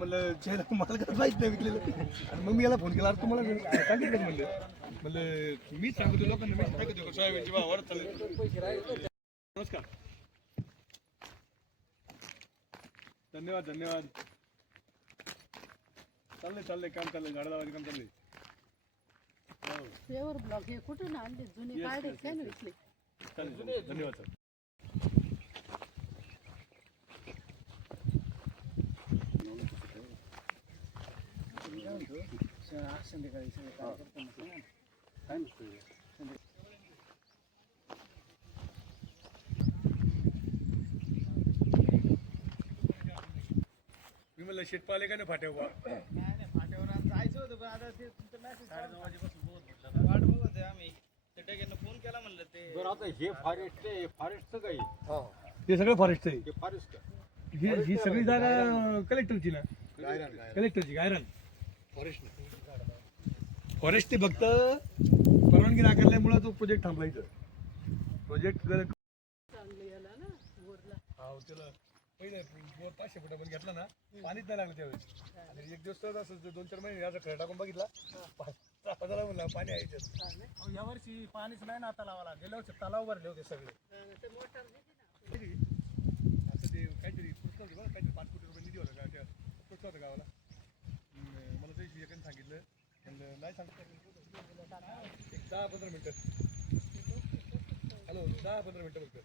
म्हणलं चेहरा मला काय माहित नाही विकलेलं. आणि मग मी याला फोन केला, अरे तुम्हाला सांगितलं म्हणलं म्हणलं मीच सांगतो लोकांना, मीच सांगतो सोयाबीनची भाव वाढत चालले. नमस्कार, धन्यवाद धन्यवाद. चाललंय काम चाललंय, झाडं लावायचं काम चाललंय. पेवर ब्लॉक हे कुठून आणले? जुने काढे काय विकले? चालेल, धन्यवाद सर. संध्याकाळी काय नसतं मी म्हणलं शेट पाले का नाही फाट्यावर? फाट्यावर जायचं होतं, पण आता ते तुमचं मेसेज 9:30 वाजेपासून बोलत म्हटलं वाट बघत आहे आम्ही. ते टॅगेनं फोन केला म्हणलं ते. बरं आता हे फॉरेस्ट आहे, फॉरेस्टचं काही ते सगळं फॉरेस्ट आहे. हे फॉरेस्ट ही सगळी जागा कलेक्टरची ना, कलेक्टरची गायरन फॉरेस्ट ते फक्त परवानगी नाकारल्यामुळे तो प्रोजेक्ट थांबला. इथं प्रोजेक्ट चांगलं याला ना बोरला. त्याला पहिले 500 फुटापर्यंत घेतला ना, पाणीच नाही लागलं त्यावेळेस. आणि एक दिवस तर असं 2-4 महिने याचा खडा टाकून बघितला, म्हणला पाणी आहे याच्यात. यावर्षी पाणीच नाही ना आता लावायला. गेल्या वर्षी तलाव भरले होते सगळे. ते मोटर असं ते काहीतरी पुस्तक होतं बघा, काहीतरी 5 कोटी रुपये निधी होता का त्या पुस्तक होतं गावाला. मला ते एकाने सांगितलं, म्हणलं नाही सांगतो, एक 10-15 मिनटं. हॅलो, 10-15 मिनटं फक्त.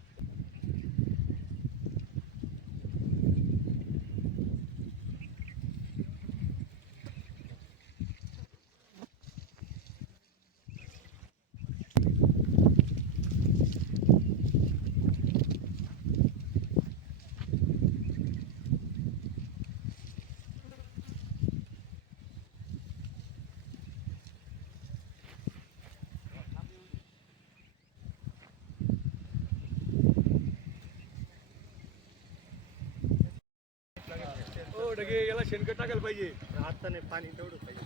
डगे याला शेणखत टाकायला पाहिजे. आता नाही, पाणी तेवढं पाहिजे.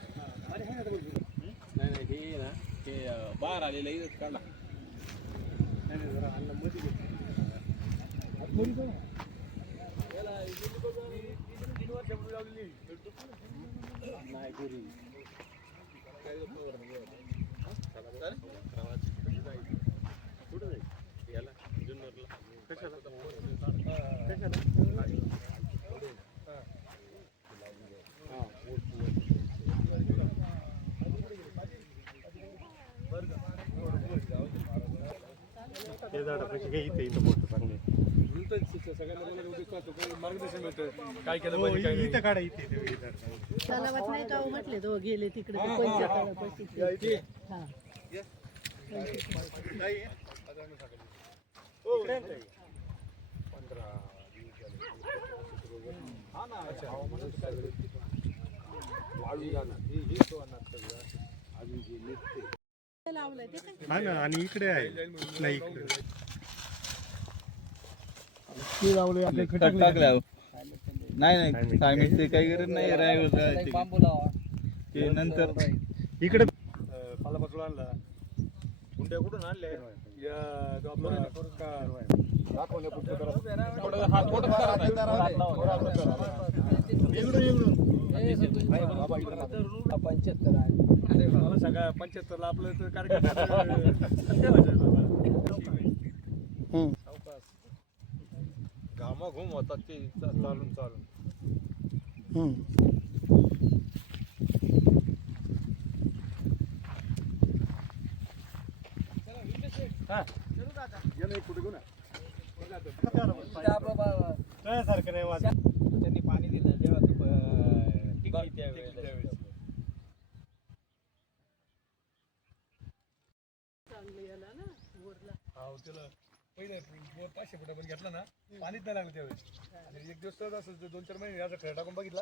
आणि हे आता बोलतो. नाही नाही हे ना ते बाहेर आलेलं इथंच काढला. नाही जरा अन्न मध्ये घेतो. आतमध्ये जाऊ. याला 3 वर्षापूर्वी लावलेली नाही घरी कुठं जाईल याला जुन्नरला कशाला ते झाड कशी काही इथे इथं मोठं चांगले सगळ्यांना मार्गदर्शन मिळतं, काय केलं पाहिजे काय इथं काढा इथे तलावात नाही का म्हटले तो गेले तिकडे ते पैसे तलावापाशी. हा लावलंय ते काय? हा ना, आणि इकडे आहे नाही इकडे नाही सांगितले काही गरज नाही ते नंतर इकडे पालापाचोळा आणला, हुंड्या कुठून आणल्या या जो आपला मला सांगा 75 ला आपलं तर कार्यक्रम घामा घुम होतात ते चालून चालून. कुठे घेऊ ना सारखं नाही वाजत. त्यांनी पाणी दिलं जेव्हा चांगलं याला ना बोरला. त्याला पहिले 500 फुटापर्यंत घेतला ना, पाणीच नाही लागलं त्यावेळेस. आणि एक दिवस तर असं 2-4 महिने याचा खडा टाकून बघितला,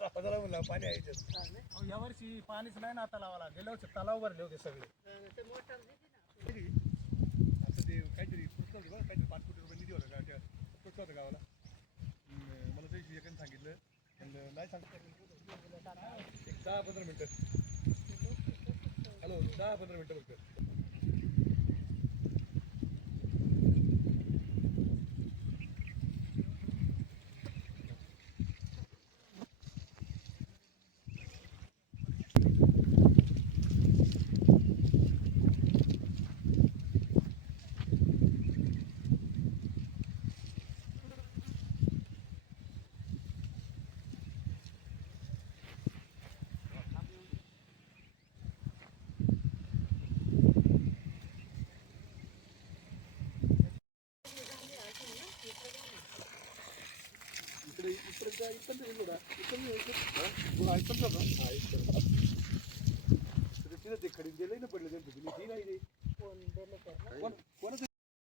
म्हणला पाणी आहे याच्यात. यावर्षी पाणीच नाही ना आता लावायला. गेल्या वर्षी तलाव भरले होते सगळे. ते मोटर असं ते काहीतरी पुस्तक होतं बघा, काहीतरी 5 कोटी रुपये निधी होता का त्या पुस्तक होतं गावाला. मला ते एकाने सांगितलं, म्हणलं नाही सांगतो, एक 10-15 मिनटं. हॅलो, 10-15 मिनटं फक्त.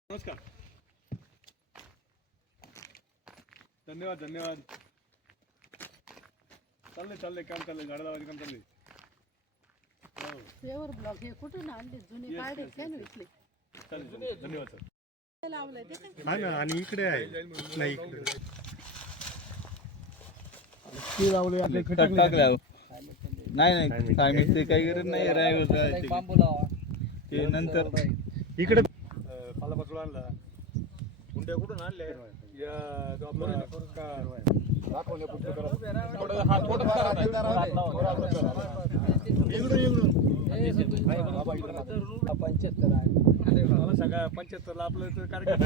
नमस्कार. धन्यवाद धन्यवाद. चाललंय काम चाललंय, झाडं लावायचं काम चाललंय. पेवर ब्लॉक हे कुठून आणले जुने काढे काय विकले चालेल धन्यवाद सर. लावलंय ते काय हा ना, आणि इकडे आहे नाही इकडे टाकल्या नाही सायमिसची काही गरज नाही ते नंतर इकडे पालापाचोळा आणला. हुंड्या कुठून आणल्या या मला सगळ्या 75ला आपलं तर कार्यक्रम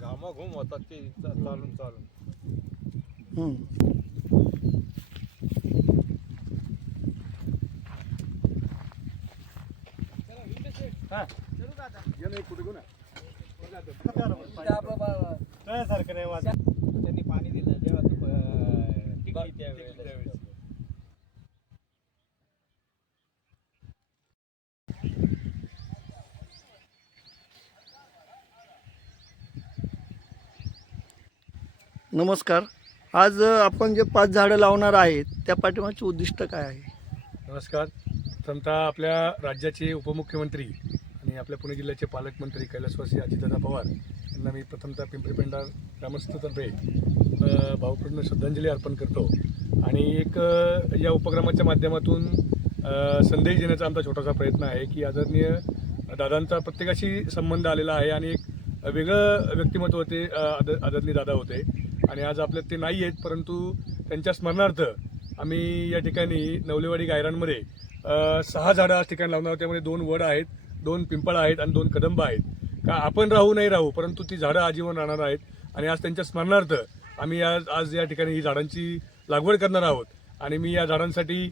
घामाघूम होतात ते चालून चालून. कुठे घेऊ ना सारखं नाही वाटत. त्यांनी पाणी दिलं तेव्हा टिकली त्यावेळेस. नमस्कार. आज आपण जे 5 झाडं लावणार आहेत त्या पाठीमागचे उद्दिष्ट काय आहे? नमस्कार. प्रथमतः आपल्या राज्याचे उपमुख्यमंत्री आणि आपल्या पुणे जिल्ह्याचे पालकमंत्री कैलासवासी अजितदादा पवार यांना मी प्रथमतः पिंपरी-पेंढार ग्रामस्थतर्फे भावपूर्ण श्रद्धांजली अर्पण करतो. आणि एक या उपक्रमाच्या माध्यमातून संदेश देण्याचा आमचा छोटासा प्रयत्न आहे की आदरणीय दादांचा प्रत्येकाशी संबंध आलेला आहे आणि एक वेगळं व्यक्तिमत्व ते आदरणीय दादा होते आणि आज आपल्यात ते नाही आहेत, परंतु त्यांच्या स्मरणार्थ आम्ही या ठिकाणी नवलेवाडी गायरांमध्ये 6 झाडं आज ठिकाणी लावणार. त्यामध्ये 2 वड आहेत, 2 पिंपळ आहेत आणि 2 कदंब आहेत. का आपण राहू नाही राहू, परंतु ती झाडं आजीवन राहणार आहेत आणि आज त्यांच्या स्मरणार्थ आम्ही आज या ठिकाणी ही झाडांची लागवड करणार आहोत. आणि मी या झाडांसाठी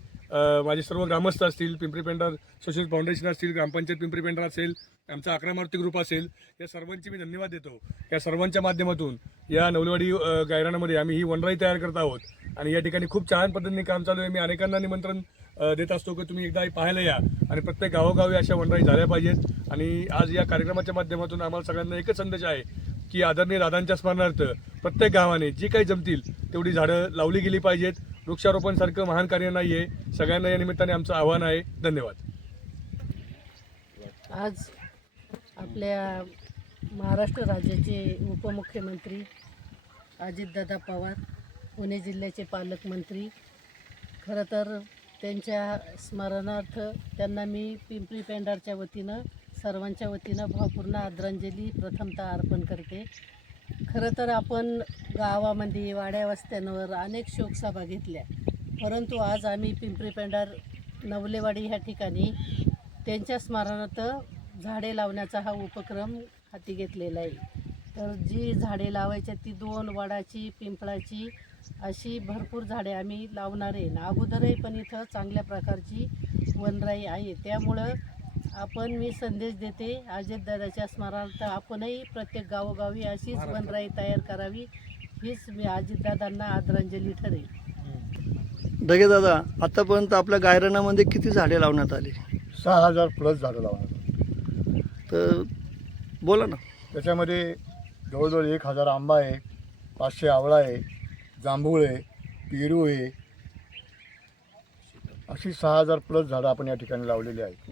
माझे सर्व ग्रामस्थ असतील, पिंपरी-पेंढार सोशल फाउंडेशन असतील, ग्रामपंचायत पिंपरी-पेंढार असेल, आमचा 11 मारुती ग्रुप असेल, या सर्वांची मी धन्यवाद देतो. या सर्वांच्या माध्यमातून या नवलेवाडी गायरानामध्ये आम्ही ही वनराई तयार करत आहोत आणि या ठिकाणी खूप छान पद्धतीने काम चालू आहे. मी अनेकांना निमंत्रण देत असतो की तुम्ही एकदा पाहायला या आणि प्रत्येक गावोगावी अशा वनराई झाल्या पाहिजेत. आणि आज या कार्यक्रमाच्या माध्यमातून आम्हाला सगळ्यांना एकच संदेश आहे की आदरणीय दादांच्या स्मरणार्थ प्रत्येक गावाने जी काही जमतील तेवढी झाडं लावली गेली पाहिजेत. वृक्षारोपणसारखं महान कार्य नाही आहे. सगळ्यांना या निमित्ताने आमचं आव्हान आहे. धन्यवाद. आज आपल्या महाराष्ट्र राज्याचे उपमुख्यमंत्री अजितदादा पवार, पुणे जिल्ह्याचे पालकमंत्री, खरं तर त्यांच्या स्मरणार्थ त्यांना मी पिंपरी-पेंढारच्या वतीनं सर्वांच्या वतीनं भावपूर्ण आदरांजली प्रथमतः अर्पण करते. खरं तर आपण गावामध्ये वाड्या वस्त्यांवर अनेक शोकसभा घेतल्या, परंतु आज आम्ही पिंपरी-पेंढार नवलेवाडी ह्या ठिकाणी त्यांच्या स्मरणार्थ झाडे लावण्याचा हा उपक्रम हाती घेतलेला आहे. तर जी झाडे लावायची ती 2 वडाची, पिंपळाची अशी भरपूर झाडे आम्ही लावणार आहे. अगोदरही पण इथं चांगल्या प्रकारची वनराई आहे. त्यामुळं मी संदेश देते अजितदादाच्या स्मरणार्थ आपणही प्रत्येक गावोगावी अशीच वनराई तयार करावी, हीच मी अजितदादांना आदरांजली ठरेल. ढगे दादा, आतापर्यंत आपल्या गायरानामध्ये किती झाडे लावण्यात आली? 6000 प्लस झाडं लावणार. तर बोला ना. त्याच्यामध्ये जवळजवळ 1000 आंबा आहे, 500 आवळा आहे, जांभूळ आहे, पेरू आहे, अशी 6000 प्लस झाडं आपण या ठिकाणी लावलेली आहेत.